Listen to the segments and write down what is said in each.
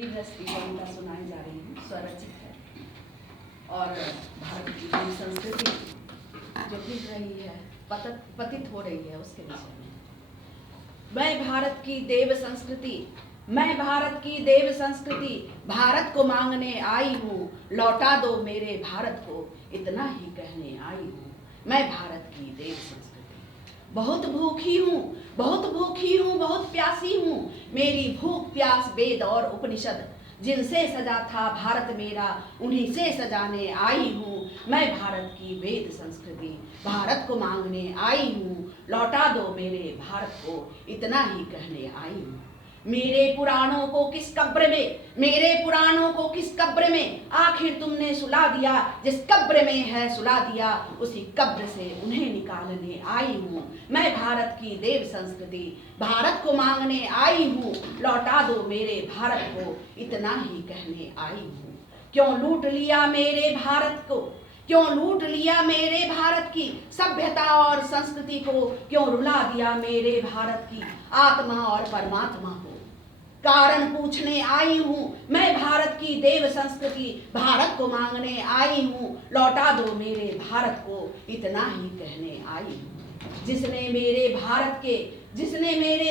वीर रश्मि कविता सुनाई जा रही है, स्वरचित है और भारत की देव संस्कृति जो गिर रही है, पतित हो रही है, उसके विषय में। मैं भारत की देव संस्कृति, मैं भारत की देव संस्कृति, भारत को मांगने आई हूँ, लौटा दो मेरे भारत को, इतना ही कहने आई हूँ। मैं भारत की देव संस्कृति बहुत भूखी हूँ, बहुत भूखी हूँ, बहुत प्यासी हूँ। मेरी भूख प्यास वेद और उपनिषद, जिनसे सजा था भारत मेरा, उन्हीं से सजाने आई हूँ। मैं भारत की वेद संस्कृति, भारत को मांगने आई हूँ, लौटा दो मेरे भारत को, इतना ही कहने आई हूँ। मेरे पुराणों को किस कब्र में, मेरे पुराणों को किस कब्र में आखिर तुमने सुला दिया, जिस कब्र में है सुला दिया, उसी कब्र से उन्हें निकालने आई हूँ। मैं भारत की देव संस्कृति, भारत को मांगने आई हूँ, लौटा दो मेरे भारत को, इतना ही कहने आई हूँ। क्यों लूट लिया मेरे भारत को, क्यों लूट लिया मेरे भारत की सभ्यता और संस्कृति को, क्यों रुला दिया मेरे भारत की आत्मा और परमात्मा को। कारण पूछने आई हूँ, मैं भारत की देव संस्कृति, भारत को मांगने आई हूँ, लौटा दो मेरे भारत को, इतना ही कहने आई हूँ। जिसने मेरे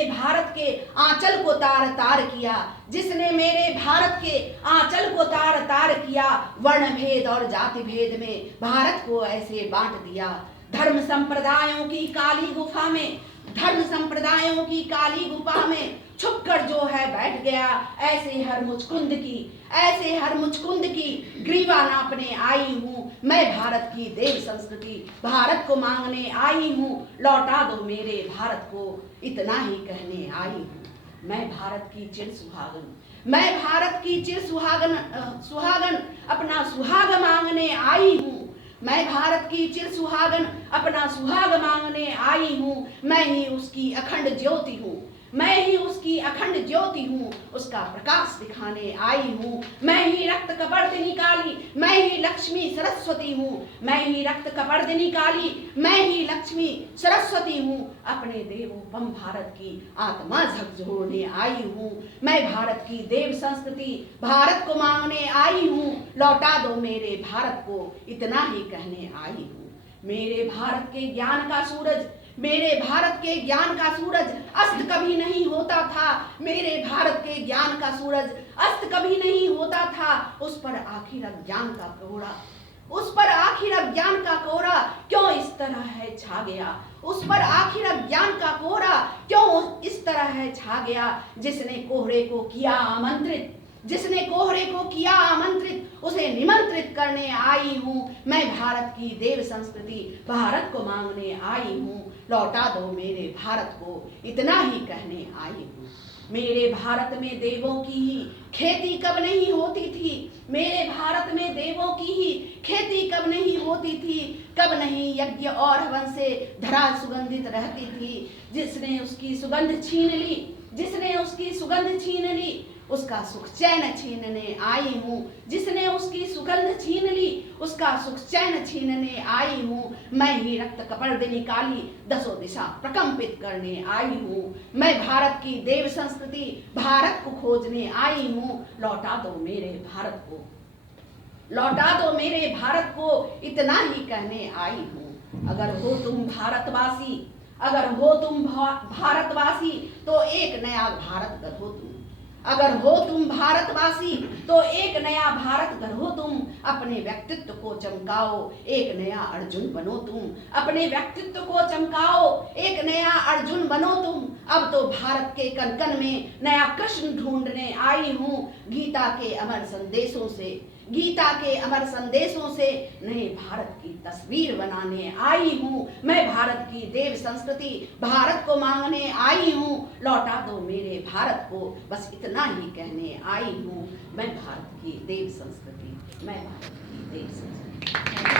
भारत के आंचल को तार तार किया, जिसने मेरे भारत के आंचल को तार तार किया, वर्ण भेद और जाति भेद में भारत को ऐसे बांट दिया। धर्म संप्रदायों की काली गुफा में, धर्म संप्रदायों की काली गुफा में छुपकर जो है बैठ गया, ऐसे हर मुचकुंद की ग्रीवा नापने आई हूँ। मैं भारत की देव संस्कृति, भारत को मांगने आई हूँ, लौटा दो मेरे भारत को, इतना ही कहने आई हूँ। मैं भारत की चिर सुहागन, मैं भारत की चिर सुहागन अपना सुहाग मांगने आई हूँ। मैं भारत की चिर सुहागन अपना सुहाग मांगने आई हूँ। मैं ही उसकी अखंड ज्योति हूँ, मैं ही उसकी अखंड ज्योति हूँ, उसका प्रकाश दिखाने आई हूँ। मैं ही रक्त कपर्दिनी काली, मैं ही लक्ष्मी सरस्वती हूँ, मैं ही रक्त कपर्दिनी काली, मैं ही लक्ष्मी सरस्वती हूँ। अपने देवोपम भारत की आत्मा झकझोरने आई हूँ। मैं भारत की देव संस्कृति, भारत को मांगने आई हूँ, लौटा दो मेरे भारत को, इतना ही कहने आई हूँ। मेरे भारत के ज्ञान का सूरज, मेरे भारत के ज्ञान का सूरज अस्त कभी नहीं होता था, मेरे भारत के ज्ञान का सूरज अस्त कभी नहीं होता था। उस पर आखिर अज्ञान का कोहरा, उस पर आखिर अज्ञान का कोहरा क्यों इस तरह है छा गया, उस पर आखिर अज्ञान का कोहरा क्यों इस तरह है छा गया। जिसने कोहरे को किया आमंत्रित, जिसने कोहरे को किया आमंत्रित, उसे निमंत्रित करने आई हूँ। मैं भारत की देव संस्कृति, भारत को मांगने आई हूँ, लौटा दो मेरे भारत को, इतना ही कहने आई हूँ। मेरे भारत में देवों की ही खेती कब नहीं होती थी, मेरे भारत में देवों की ही खेती कब नहीं होती थी, कब नहीं यज्ञ और हवन से धरा सुगंधित रहती थी। जिसने उसकी सुगंध छीन ली, जिसने उसकी सुगंध छीन ली, उसका सुख चैन छीनने आई हूँ। जिसने उसकी सुगंध छीन ली, उसका सुख चैन छीनने आई हूँ। मैं ही रक्त कपर्दिनी काली, दसों दिशा प्रकंपित करने आई हूँ। मैं भारत की देव संस्कृति, भारत को खोजने आई हूँ, लौटा दो मेरे भारत को, लौटा दो मेरे भारत को, इतना ही कहने आई हूँ। अगर हो तुम भारतवासी, अगर हो तुम भारतवासी, तो एक नया भारत गढ़ो तुम। अगर हो तुम भारतवासी, तो एक नया भारत गढ़ो तुम। अपने व्यक्तित्व को चमकाओ, एक नया अर्जुन बनो तुम। अपने व्यक्तित्व को चमकाओ, एक नया अर्जुन बनो तुम। अब तो भारत के कण कण में नया कृष्ण ढूंढने आई हूँ। गीता के अमर संदेशों से, गीता के अमर संदेशों से नए भारत की तस्वीर बनाने आई हूँ। मैं भारत की देव संस्कृति, भारत को मांगने आई हूँ, लौटा दो मेरे भारत को, बस इतना ही कहने आई हूँ। मैं भारत की देव संस्कृति, मैं भारत की देव संस्कृति।